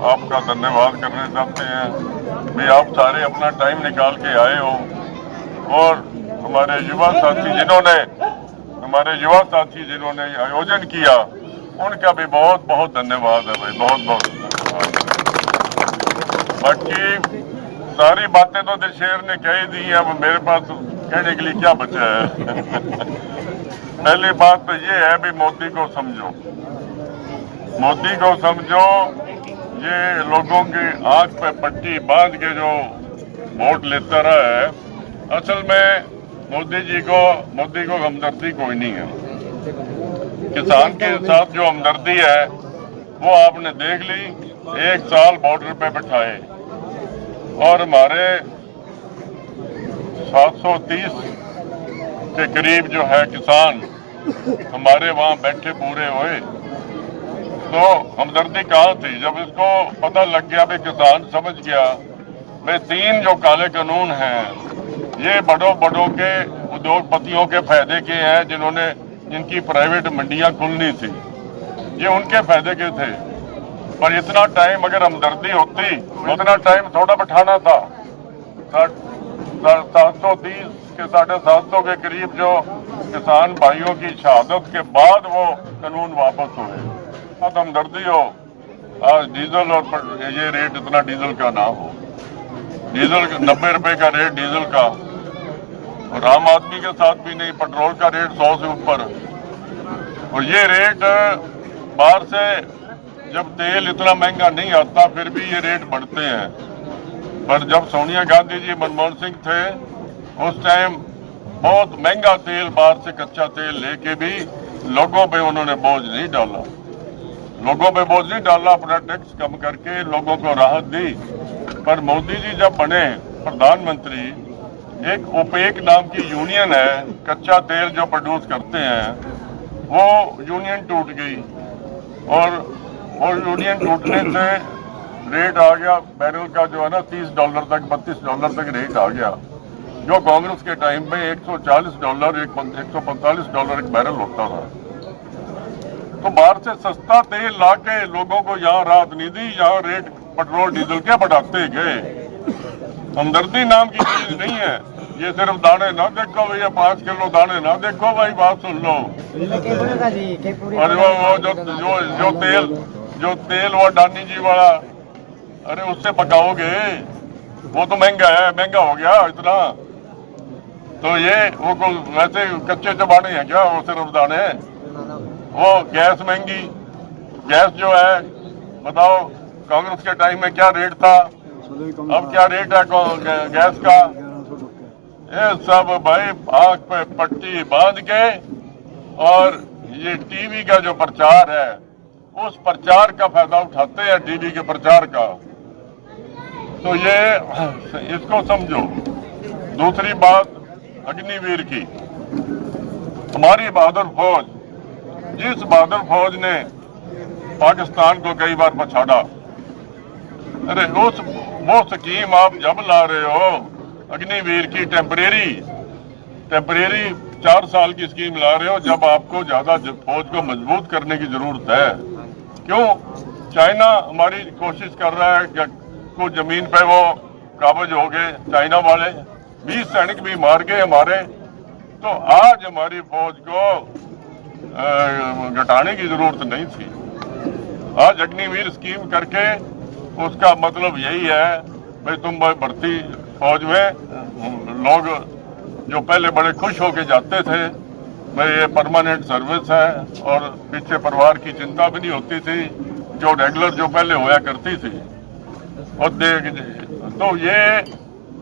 आपका धन्यवाद करना चाहते हैं भी आप सारे अपना टाइम निकाल के आए हो और हमारे युवा साथी जिन्होंने आयोजन किया उनका भी बहुत बहुत धन्यवाद है भाई, बहुत बहुत धन्यवाद। बाकी सारी बातें तो शेर ने कही दी है, अब मेरे पास कहने के लिए क्या बचा है। पहली बात तो ये है भी मोदी को समझो, ये लोगों की आंख पे पट्टी बांध के जो वोट लेता रहा है, असल में मोदी को हमदर्दी कोई नहीं है। किसान के साथ जो हमदर्दी है वो आपने देख ली, 1 साल बॉर्डर पे बैठाए और हमारे 730 के करीब जो है किसान हमारे वहां बैठे पूरे हुए। तो हमदर्दी कहाँ थी जब इसको पता लग गया भी किसान समझ गया भाई 3 जो काले कानून हैं ये बड़ों के उद्योगपतियों के फायदे के हैं, जिनकी प्राइवेट मंडियां खुलनी थी, ये उनके फायदे के थे। पर इतना टाइम अगर हमदर्दी होती उतना टाइम थोड़ा बैठाना था। 730 के 750 के करीब जो किसान भाइयों की शहादत के बाद वो कानून वापस हुए। अब हमदर्दी हो, आज डीजल और ये रेट इतना डीजल का ना हो, डीजल 90 रुपए का रेट डीजल का, और आम आदमी के साथ भी नहीं, पेट्रोल का रेट 100 से ऊपर। और ये रेट बाहर से जब तेल इतना महंगा नहीं आता फिर भी ये रेट बढ़ते हैं। पर जब सोनिया गांधी जी मनमोहन सिंह थे उस टाइम बहुत महंगा तेल बाहर से कच्चा तेल लेके भी लोगों पे उन्होंने बोझ नहीं डाला, अपना टैक्स कम करके लोगों को राहत दी। पर मोदी जी जब बने प्रधानमंत्री, एक ओपेक नाम की यूनियन है, कच्चा तेल जो प्रोड्यूस करते हैं, वो यूनियन टूट गई और यूनियन टूटने से रेट आ गया बैरल का जो है ना $30 तक, $32 तक रेट आ गया, जो कांग्रेस के टाइम में $140 $145 एक बैरल होता था। तो बाहर से सस्ता तेल ला के लोगों को यहाँ राहत नहीं दी, यहाँ रेट पेट्रोल डीजल के बढ़ाते गए। हमदर्दी नाम की चीज नहीं है, ये सिर्फ दाने ना देखो भैया, 5 किलो दाने ना देखो भाई, बात सुन लो। और जो तेल वो अडानी जी वाला, अरे उससे पकाओगे वो तो महंगा हो गया इतना। तो ये वो वैसे कच्चे चबाने हैं क्या, वो सिर्फ दाने। वो गैस महंगी, गैस जो है बताओ कांग्रेस के टाइम में क्या रेट था, अब क्या रेट है गैस का। ये सब भाई आंख पे पट्टी बांध के, और ये टीवी का जो प्रचार है उस प्रचार का फायदा उठाते हैं, टीवी के प्रचार का। तो ये इसको समझो। दूसरी बात अग्निवीर की, हमारी बहादुर फौज, जिस बहादुर फौज ने पाकिस्तान को कई बार पछाड़ा, अरे वो स्कीम आप जब ला रहे हो अग्निवीर की, टेम्परेरी 4 साल की स्कीम ला रहे हो, जब आपको ज्यादा फौज को मजबूत करने की जरूरत है। क्यों? चाइना हमारी कोशिश कर रहा है कि कुछ जमीन पे वो काबज हो गए चाइना वाले, 20 सैनिक भी मार गए हमारे। तो आज हमारी फौज को घटाने की जरूरत नहीं थी। आज अग्निवीर स्कीम करके उसका मतलब यही है भाई तुम भर्ती फौज में लोग जो पहले बड़े खुश होके जाते थे भाई ये परमानेंट सर्विस है, और पीछे परिवार की चिंता भी नहीं होती थी जो रेगुलर जो पहले होया करती थी। और तो ये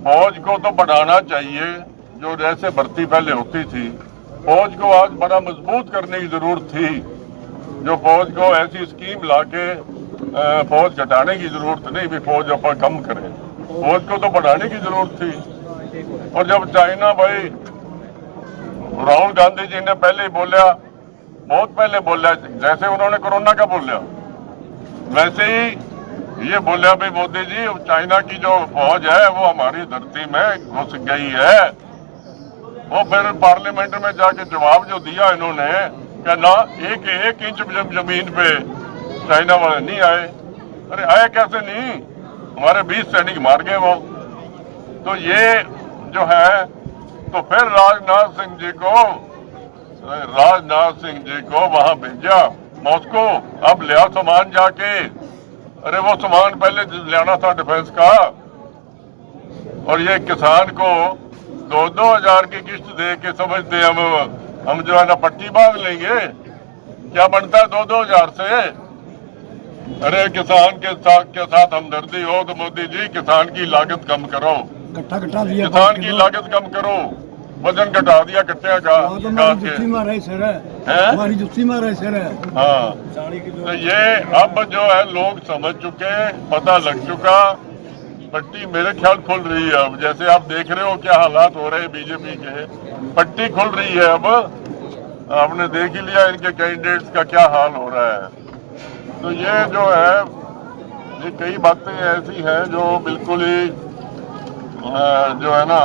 फौज को तो बढ़ाना चाहिए, जो जैसे भर्ती पहले होती थी फौज को आज बड़ा मजबूत करने की जरूरत थी। जो फौज को ऐसी स्कीम लाके फौज घटाने की जरूरत नहीं भी फौज अपन कम करे, फौज को तो बढ़ाने की जरूरत थी। और जब चाइना भाई राहुल गांधी जी ने पहले ही बोला, बहुत पहले बोला, जैसे उन्होंने कोरोना का बोला वैसे ही ये बोला भी मोदी जी चाइना की जो फौज है वो हमारी धरती में घुस गई है। वो फिर पार्लियामेंट में जाके जवाब जो दिया इन्होंने कि ना एक इंच जमीन पे चाइना वाले नहीं आए। अरे आए कैसे नहीं, हमारे 20 सैनिक मार गए वो। तो ये जो है, तो फिर राजनाथ सिंह जी को वहां भेजा मॉस्को। अब लिया सामान जाके, अरे वो सामान पहले लाना था डिफेंस का। और ये किसान को 2-2 हजार की किस्त दे के समझते हम जो है ना पट्टी बांध लेंगे। क्या बनता है 2-2 हजार से? अरे किसान के साथ हमदर्दी हो तो मोदी जी किसान की लागत कम करो, किसान की लागत कम करो। वजन घटा दिया कट्टिया का, हमारी जुत्ती मारा सर। हाँ, तो ये अब जो है लोग समझ चुके, पता लग चुका, पट्टी मेरे ख्याल खुल रही है अब। जैसे आप देख रहे हो क्या हालात हो रहे हैं बीजेपी के, पट्टी खुल रही है अब। आपने देख ही लिया इनके कैंडिडेट्स का क्या हाल हो रहा है। तो ये जो है, ये कई बातें ऐसी हैं जो बिल्कुल ही जो है ना,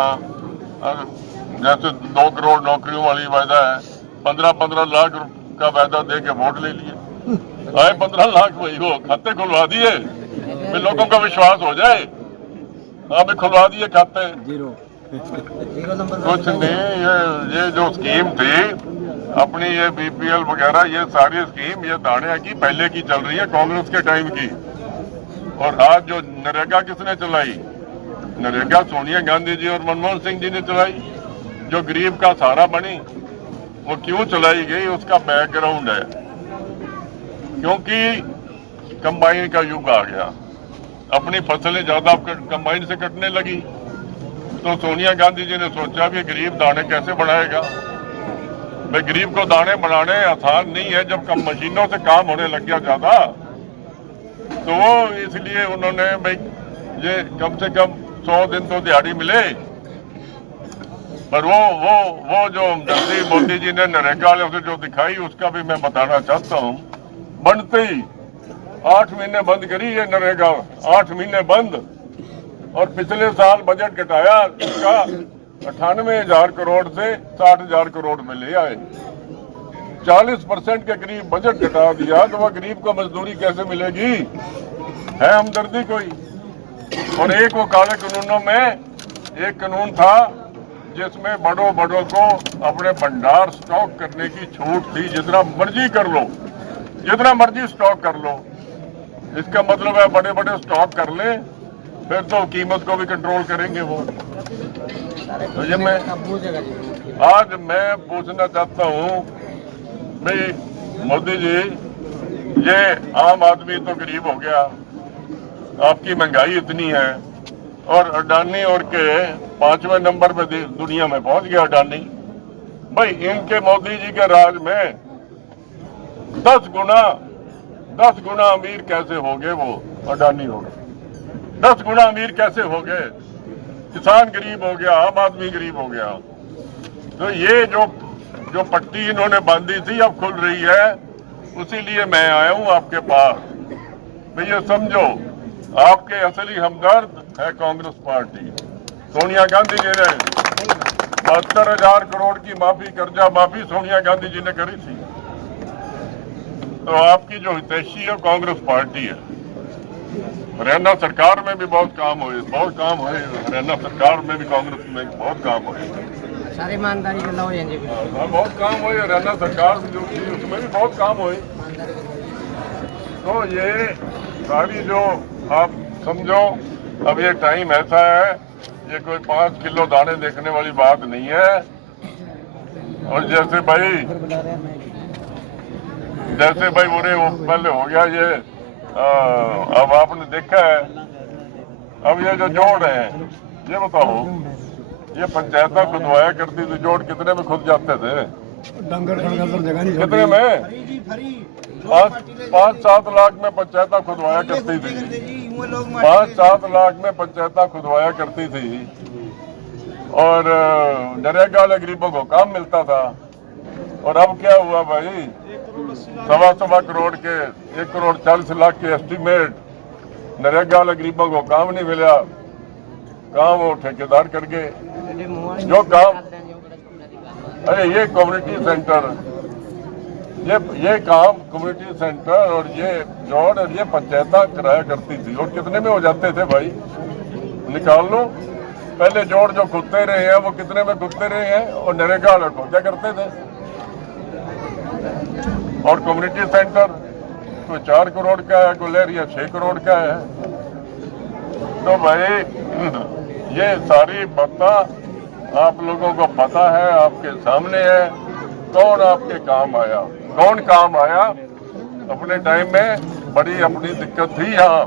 जैसे 2 करोड़ नौकरियों वाली वायदा है, 15-15 लाख का वायदा दे के वोट ले लिए। आए 15 लाख वही हो, खाते खुलवा दिए, फिर लोगों का विश्वास हो जाए। हाँ भी खुलवा दिए खाते, कुछ नहीं। ये जो स्कीम थी अपनी, ये बीपीएल वगैरह, ये सारी स्कीम ये दाने की पहले की चल रही है, कांग्रेस के टाइम की। और आज जो नरेगा किसने चलाई? नरेगा सोनिया गांधी जी और मनमोहन सिंह जी ने चलाई। जो गरीब का सहारा बनी, वो क्यों चलाई गई, उसका बैकग्राउंड है। क्योंकि कंबाइन का युग आ गया, अपनी फसलें ज्यादा कंबाइन से कटने लगी। तो सोनिया गांधी जी ने सोचा कि गरीब दाने कैसे बढ़ाएगा। भाई गरीब को दाने बढ़ाने आसान नहीं है जब कम मशीनों से काम होने लग गया ज्यादा। तो इसलिए उन्होंने भाई ये कम से कम 100 दिन तो दिहाड़ी मिले। पर वो जो हमदर्दी मोदी जी ने नरेगा वाले से जो दिखाई, उसका भी मैं बताना चाहता हूँ। बनते ही 8 महीने बंद करी ये नरेगा, 8 महीने बंद। और पिछले साल बजट घटाया इसका 98,000 करोड़ से 60,000 करोड़ में ले आए। 40% के करीब बजट घटा दिया, तो वह गरीब को मजदूरी कैसे मिलेगी? है हमदर्दी कोई? और एक वो काले कानूनों में एक कानून था जिसमें बड़ों को अपने भंडार स्टॉक करने की छूट थी, जितना मर्जी कर लो, जितना मर्जी स्टॉक कर लो। इसका मतलब है बड़े स्टॉक कर ले, फिर तो कीमत को भी कंट्रोल करेंगे वो। तो ये आज मैं पूछना चाहता हूँ भाई मोदी जी, ये आम आदमी तो गरीब हो गया, आपकी महंगाई इतनी है, और अडानी और के 5वें नंबर पे दुनिया में पहुंच गया अडानी। भाई इनके मोदी जी के राज में 10 गुना अमीर कैसे हो गए वो अडानी हो गए? 10 गुना अमीर कैसे हो गए? किसान गरीब हो गया, आम आदमी गरीब हो गया। तो ये जो पट्टी इन्होंने बांधी थी अब खुल रही है, उसी लिए मैं आया हूं आपके पास। भाई ये समझो, आपके असली हमदर्द है कांग्रेस पार्टी। सोनिया गांधी जी ने 72,000 करोड़ की कर्जा माफी सोनिया गांधी जी ने करी थी। तो आपकी जो हितैषी है कांग्रेस पार्टी है। हरियाणा सरकार में भी बहुत काम हुए, हरियाणा सरकार में भी कांग्रेस में बहुत काम हुए, सारी ईमानदारी के लो जी, बहुत काम हुए। हरियाणा सरकार जो थी उसमें भी बहुत काम हुए। तो ये सारी जो आप समझो, अब ये टाइम ऐसा है, ये कोई 5 किलो दाने देखने वाली बात नहीं है। और जैसे भाई बुरे पहले हो गया ये, अब आपने देखा है, अब ये जो जोड़ है, ये बताओ, ये पंचायत खुदवाया करती थी, जोड़ कितने में खुद जाते थे? कितने में? 5-7 लाख में पंचायत खुदवाया करती थी, 5-7 लाख में पंचायत खुदवाया करती थी। और नरेगा वाले गरीबों को काम मिलता था। और अब क्या हुआ भाई, 1.25 करोड़ के 1,40,00,000 के एस्टीमेट, नरेगा वाले गरीबों को काम नहीं मिला, काम वो ठेकेदार कर गए जो काम। अरे ये कम्युनिटी सेंटर ये काम कम्युनिटी सेंटर और ये जॉर्ड और ये पंचायत कराया करती थी। और कितने में हो जाते थे भाई, निकाल लो। पहले जोड़ जो खुदते रहे हैं वो कितने में खुदते रहे हैं, और नरेगा वाले खोजा करते थे। और कम्युनिटी सेंटर कोई 4 करोड़ का है, कोई लहरिया 6 करोड़ का है। तो भाई ये सारी बातें आप लोगों को पता है, आपके सामने है। कौन आपके काम आया, कौन काम आया? अपने टाइम में बड़ी अपनी दिक्कत थी, यहाँ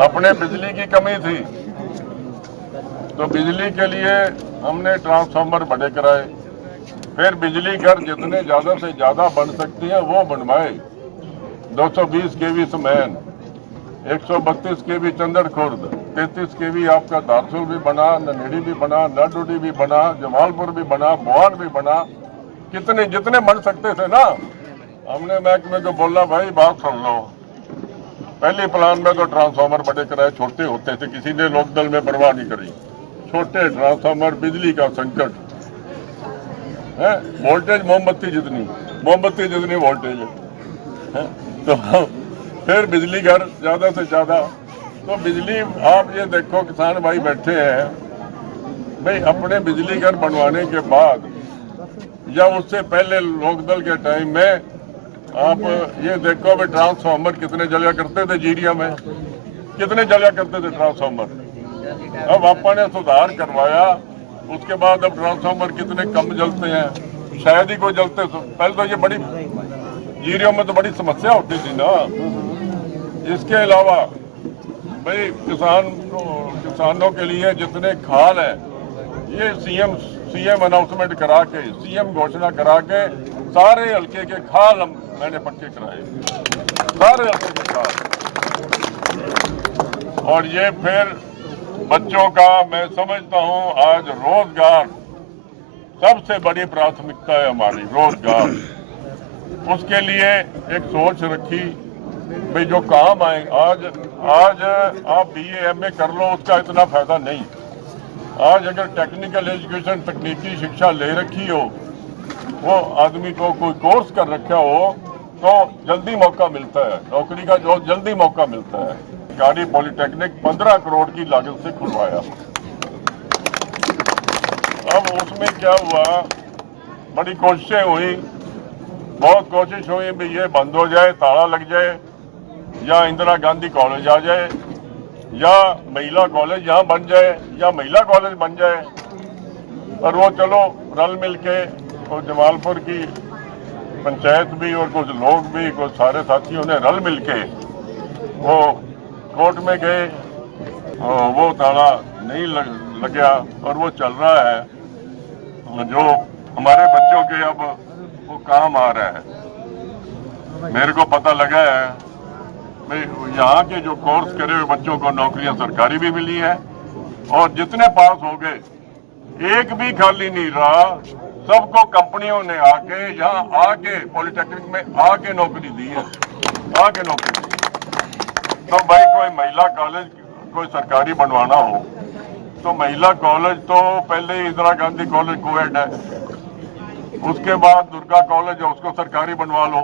अपने बिजली की कमी थी, तो बिजली के लिए हमने ट्रांसफार्मर बड़े कराए। फिर बिजली घर जितने ज्यादा से ज्यादा बन सकती है वो बनवाए। 220 केवी समैन, 132 केवी चंदर खुर्द, 33 केवी आपका दारसुल भी बना, ननेड़ी भी बना, नाडोडी भी बना, जमालपुर भी बना, बुआन भी बना। कितने जितने बन सकते थे ना, हमने महकमे को बोला भाई बात सुन लो। पहले प्लान में तो ट्रांसफार्मर बड़े कराए, छोटे होते थे, किसी ने लोकदल में परवाह नहीं करी। छोटे ट्रांसफार्मर, बिजली का संकट है, वोल्टेज मोमबत्ती जितनी वोल्टेज है। तो फिर बिजली घर ज्यादा से ज्यादा। तो बिजली आप ये देखो, किसान भाई बैठे हैं भाई, अपने बिजली घर बनवाने के बाद या उससे पहले लोकदल के टाइम में आप ये देखो भाई, ट्रांसफार्मर कितने जला करते थे जीरिया में, कितने जला करते थे ट्रांसफार्मर। अब आपने सुधार करवाया, उसके बाद अब ट्रांसफार्मर कितने कम जलते हैं, शायद ही कोई जलते। पहले तो ये बड़ी जीरियों में तो बड़ी समस्या होती थी ना। इसके अलावा भाई किसानों के लिए जितने खाल है, ये सीएम अनाउंसमेंट करा के, सीएम घोषणा करा के सारे हल्के के खाल मैंने पक्के कराए, सारे हल्के के खाल। और ये फिर बच्चों का मैं समझता हूं आज रोजगार सबसे बड़ी प्राथमिकता है हमारी, रोजगार। उसके लिए एक सोच रखी भाई जो काम आए। आज आप BA MA कर लो, उसका इतना फायदा नहीं। आज अगर टेक्निकल एजुकेशन, तकनीकी शिक्षा ले रखी हो, वो आदमी को कोई कोर्स कर रखा हो, तो जल्दी मौका मिलता है नौकरी का, जो जल्दी मौका मिलता है। सरकारी पॉलिटेक्निक 15 करोड़ की लागत से खुलवाया। अब उसमें क्या हुआ, बड़ी कोशिशें हुई, बहुत कोशिश हुई भी ये बंद हो जाए, ताला लग जाए, या इंदिरा गांधी कॉलेज आ जाए, या महिला कॉलेज यहाँ बन जाए, या महिला कॉलेज बन जाए। और वो चलो रल मिल के, और जमालपुर की पंचायत भी और कुछ लोग भी, कुछ सारे साथियों ने रल मिल के वो कोर्ट में गए, वो ताला नहीं लगा और वो चल रहा है। जो हमारे बच्चों के अब वो काम आ रहा है। मेरे को पता लगा है भाई, यहाँ के जो कोर्स करे हुए बच्चों को नौकरियां सरकारी भी मिली है, और जितने पास हो गए एक भी खाली नहीं रहा। सबको कंपनियों ने आके यहाँ आके पॉलिटेक्निक में आके नौकरी दी है, आके नौकरी दी। तो भाई कोई महिला कॉलेज कोई सरकारी बनवाना हो तो महिला कॉलेज तो पहले ही इंदिरा गांधी कॉलेज कोएड है, उसके बाद दुर्गा कॉलेज है, उसको सरकारी बनवा लो।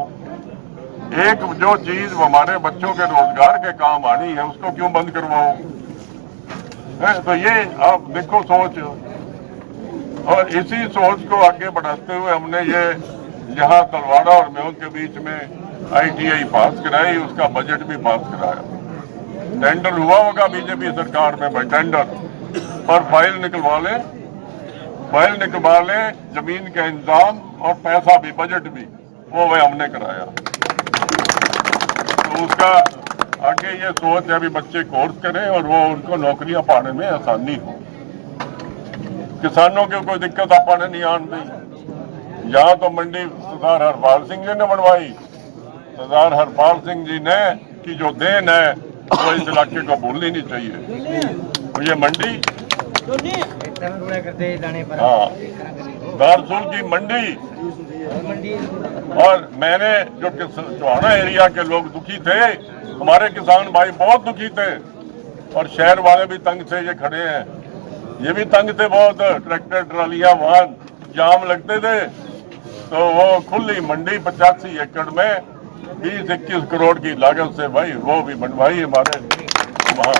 एक जो चीज हमारे बच्चों के रोजगार के काम आनी है उसको क्यों बंद करवाओ? तो ये आप देखो सोच, और इसी सोच को आगे बढ़ाते हुए हमने ये यहाँ तलवाड़ा और मेहुल के बीच में ITI पास कराई, उसका बजट भी पास कराया। टेंडर हुआ होगा बीजेपी सरकार में भाई, टेंडर पर फाइल निकलवा ले, जमीन का इंतजाम और पैसा भी, बजट भी, वो भाई हमने कराया। तो उसका आगे ये सोच है भी बच्चे कोर्स करें और वो उनको नौकरियां पाने में आसानी हो। किसानों की कोई दिक्कत आपने नहीं आन दी। यहाँ तो मंडी सरदार हरपाल सिंह जी ने बनवाई। सरदार हरपाल सिंह जी ने की जो देन है वो इस इलाके को भूलनी नहीं चाहिए। तो ये मंडी, हाँ, दारसुल की मंडी। और मैंने जो चौहाना एरिया के लोग दुखी थे, हमारे किसान भाई बहुत दुखी थे, और शहर वाले भी तंग थे। ये खड़े हैं, ये भी तंग थे बहुत। ट्रैक्टर ट्रालियां वाहन जाम लगते थे, तो वो खुली मंडी 85 एकड़ में 20-21 करोड़ की लागत से भाई वो भी बनवाई हमारे वहाँ।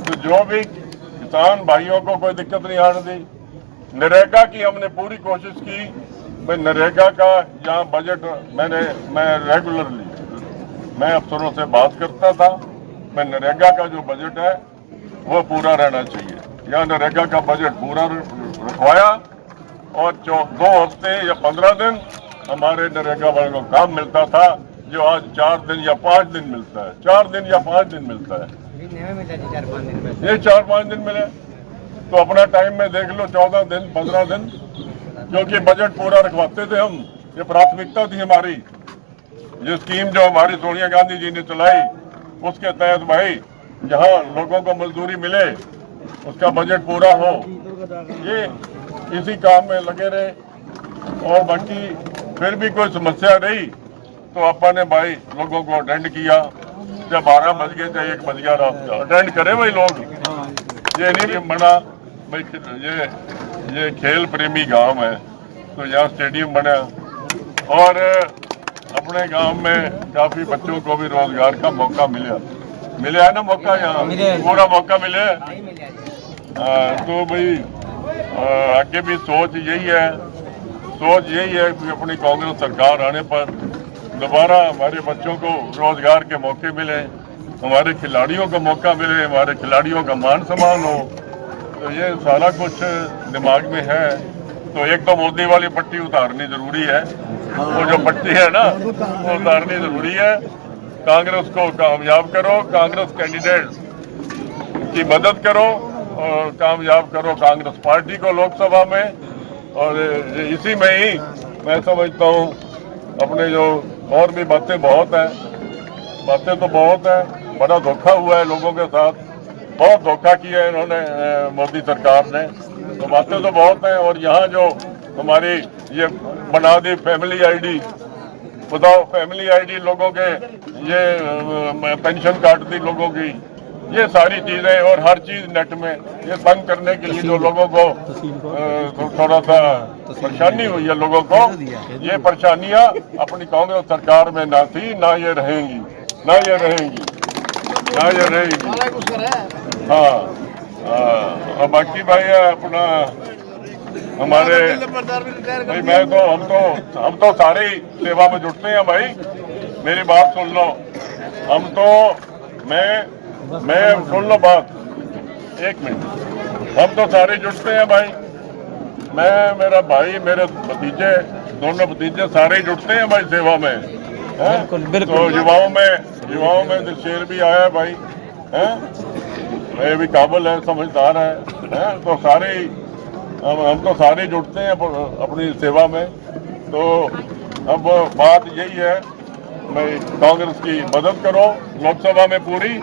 तो जो भी किसान भाइयों को कोई दिक्कत नहीं आने दी। नरेगा की हमने पूरी कोशिश की भाई, नरेगा का यहाँ बजट मैं रेगुलरली मैं अफसरों से बात करता था, मैं नरेगा का जो बजट है वो पूरा रहना चाहिए। यहाँ नरेगा का बजट पूरा रखवाया और 2 हफ्ते या 15 दिन हमारे नरेगा वालों को काम मिलता था, जो आज 4 दिन या 5 दिन मिलता है। 4 दिन या 5 दिन मिलता है, ये 4-5 दिन मिले तो अपना टाइम में देख लो 14 दिन 15 दिन, क्योंकि बजट पूरा रखवाते थे हम। ये प्राथमिकता थी हमारी। ये स्कीम जो हमारी सोनिया गांधी जी ने चलाई उसके तहत भाई जहाँ लोगों को मजदूरी मिले उसका बजट पूरा हो, ये इसी काम में लगे रहे। और बाकी फिर भी कोई समस्या रही तो अपन ने भाई लोगों को अटेंड किया, जब 12 बज गए चाहे 1 बज गया अटेंड करे भाई लोग। ये नहीं बना भाई ये खेल प्रेमी गांव है तो यहाँ स्टेडियम बना और अपने गांव में काफी बच्चों को भी रोजगार का मौका मिला है ना, मौका यहाँ पूरा मौका मिले। तो भाई आगे भी सोच यही है कि अपनी कांग्रेस सरकार आने पर दोबारा हमारे बच्चों को रोजगार के मौके मिले, हमारे खिलाड़ियों को मौका मिले, हमारे खिलाड़ियों का मान सम्मान हो। तो ये सारा कुछ दिमाग में है। तो एक तो मोदी वाली पट्टी उतारनी जरूरी है, वो जो पट्टी है ना वो उतारनी जरूरी है। कांग्रेस को कामयाब करो, कांग्रेस कैंडिडेट की मदद करो और कामयाब करो कांग्रेस पार्टी को लोकसभा में। और इसी में ही मैं समझता हूँ अपने जो और भी बातें तो बहुत है। बड़ा धोखा हुआ है लोगों के साथ, बहुत धोखा किया है इन्होंने मोदी सरकार ने। तो बातें तो बहुत हैं। और यहाँ जो हमारी ये बना दी फैमिली आईडी, बताओ फैमिली आईडी लोगों के, ये पेंशन काट दी लोगों की, ये सारी चीजें और हर चीज नेट में, ये तंग करने के लिए जो लोगों को थोड़ा सा परेशानी हुई है लोगों को, ये परेशानियां अपनी कांग्रेस सरकार में ना थी ना ये रहेंगी। हाँ और बाकी भाई अपना हमारे भाई हम तो सारे ही सेवा में जुटते हैं भाई। मेरी बात सुन लो, मैं सुन लो बात 1 मिनट। हम तो सारे जुटते हैं भाई, मैं, मेरा भाई, मेरे भतीजे, दोनों भतीजे सारे जुटते हैं भाई सेवा में। तो युवाओं में दिलशेर भी आया है भाई, ये भी काबिल है, समझदार है। तो सारे हम तो सारे जुटते हैं अपनी सेवा में। तो अब बात यही है भाई, कांग्रेस की मदद करो लोकसभा में पूरी,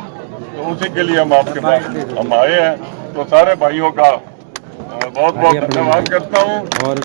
तो उसी के लिए हम आपके पास हम आए हैं। तो सारे भाइयों का बहुत बहुत धन्यवाद करता हूँ।